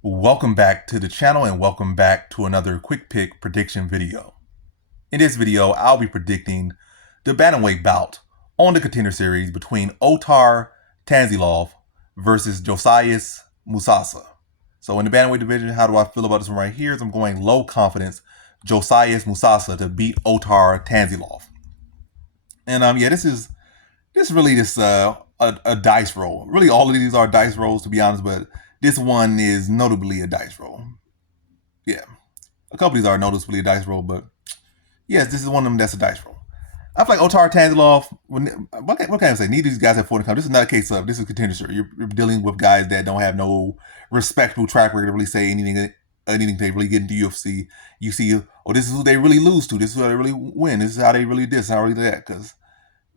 Welcome back to the channel and welcome back to another quick pick prediction video. In this video, I'll be predicting the bantamweight bout on the Contender Series between Otar Tanzilov versus Josias Musasa. So in the bantamweight division, how do I feel about this one right here? I'm going low confidence Josias Musasa to beat Otar Tanzilov. And this is really a dice roll. Really, all of these are dice rolls to be honest, but this one is notably a dice roll. Yeah, a couple of these are noticeably a dice roll, but yes, this is one of them that's a dice roll. I feel like Otar Tanzilov, what can I say? Neither of these guys have 40 come. This is not a case of, this is Contender Series. You're dealing with guys that don't have no respectable track record to really say anything they really get into UFC. You see, oh, this is who they really lose to. This is how they really win. This is how they really this, how they really that. Because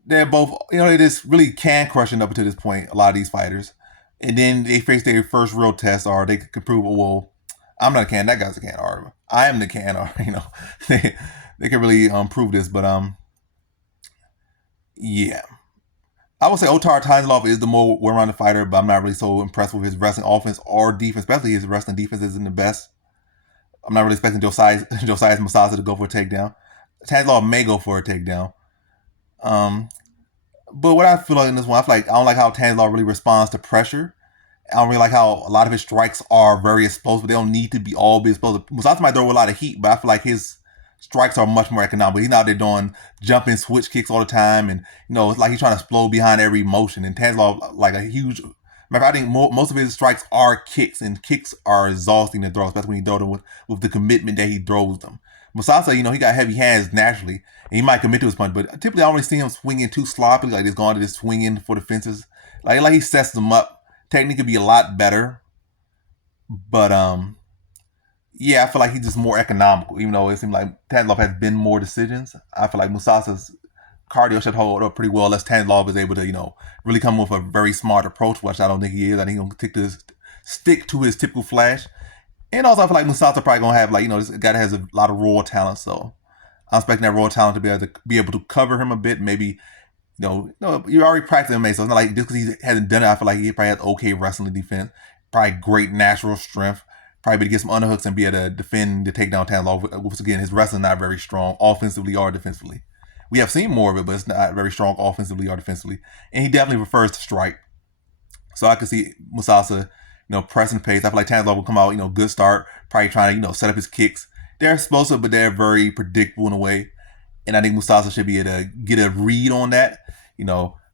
they're both, they just really can crush it up until this point, a lot of these fighters. And then they face their first real test, or they could prove, well, I'm not a can, that guy's a can, or I am the can, or, they can really prove this. But, yeah. I would say Otar Tanzilov is the more well-rounded fighter, but I'm not really so impressed with his wrestling offense or defense, especially his wrestling defense isn't the best. I'm not really expecting Josias Musasa to go for a takedown. Tanzilov may go for a takedown. But what I feel like in this one, I don't like how Tanzilov really responds to pressure. I don't really like how a lot of his strikes are very explosive. They don't need to be all be explosive. Musasa might throw a lot of heat, but I feel like his strikes are much more economical. He's not there doing jumping switch kicks all the time, and it's like he's trying to explode behind every motion. And Tanzilov, like a huge, I think most of his strikes are kicks, and kicks are exhausting to throw, especially when he throws them with the commitment that he throws them. Musasa, he got heavy hands naturally, and he might commit to his punch, but typically I don't really see him swinging too sloppy, like just going to just swinging for the fences. Like he sets them up. Technique could be a lot better, but yeah, I feel like he's just more economical. Even though it seems like Tanzilov has been more decisions, I feel like Musasa's cardio should hold up pretty well, unless Tanzilov is able to really come with a very smart approach, which I don't think he is. I think he's gonna stick to his typical flash. And also, I feel like Musasa probably gonna have this guy that has a lot of raw talent, so I'm expecting that raw talent to be able to cover him a bit. Maybe you already practicing MMA, so it's not like just because he hasn't done it. I feel like he probably has okay wrestling defense, probably great natural strength, probably be able to get some underhooks and be able to defend the takedown Tanzilov. Once again, his wrestling not very strong offensively or defensively. We have seen more of it, but it's not very strong offensively or defensively, and he definitely prefers to strike. So I could see Musasa pressing pace. I feel like Tanzilov will come out, good start, probably trying to, set up his kicks. They're explosive, but they're very predictable in a way. And I think Musasa should be able to get a read on that.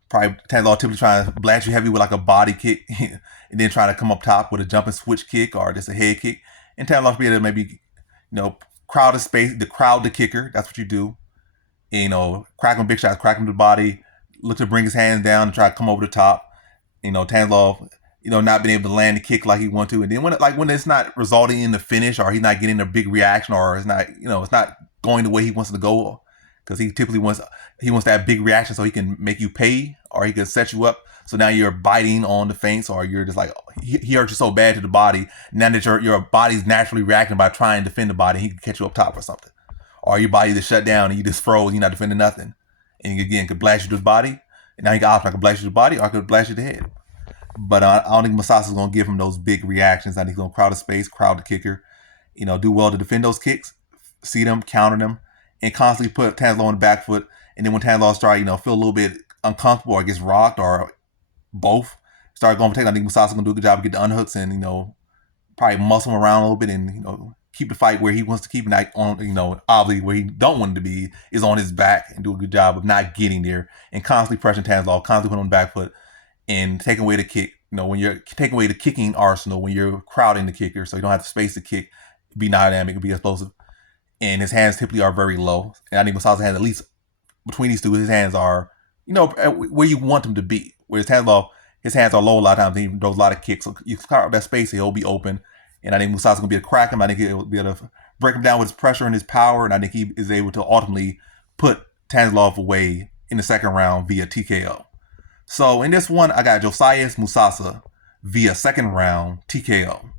Probably Tanzilov typically trying to blast you heavy with like a body kick and then trying to come up top with a jumping switch kick or just a head kick. And Tanzilov should be able to maybe, crowd the space, crowd the kicker. That's what you do. And, crack him big shots, crack him to the body, look to bring his hands down and try to come over the top. Tanzilov, not being able to land the kick like he want to. And then when it's not resulting in the finish, or he's not getting a big reaction, or it's not, it's not going the way he wants to go, because he typically wants that big reaction so he can make you pay, or he can set you up. So now you're biting on the feints, or you're just like, he hurt you so bad to the body. Now that your body's naturally reacting by trying to defend the body, he can catch you up top or something. Or your body just shut down and you just froze, you're not defending nothing. And again, could blast you to the body. And now he got option, I could blast you to the body, or I could blast you to the head. But I don't think Musasa's going to give him those big reactions. I think he's going to crowd the space, crowd the kicker, do well to defend those kicks, see them, counter them, and constantly put Tanzilov on the back foot. And then when Tanzilov start, feel a little bit uncomfortable or gets rocked or both, start going for takedown, I think Musasa's going to do a good job of get the unhooks and, probably muscle him around a little bit and, keep the fight where he wants to keep it on, obviously where he don't want it to be is on his back, and do a good job of not getting there and constantly pressuring Tanzilov, constantly putting on the back foot and taking away the kick. When you're taking away the kicking arsenal, when you're crowding the kicker, so you don't have the space to kick, be dynamic, be explosive. And his hands typically are very low. And I think Musasa's hands, at least between these two, his hands are, where you want them to be. Whereas Tanzilov, his hands are low a lot of times. He throws a lot of kicks. So you carve that space, he'll be open. And I think Musasa's going to be able to crack him. I think he'll be able to break him down with his pressure and his power. And I think he is able to ultimately put Tanzilov away in the second round via TKO. So in this one, I got Josias Musasa via second round TKO.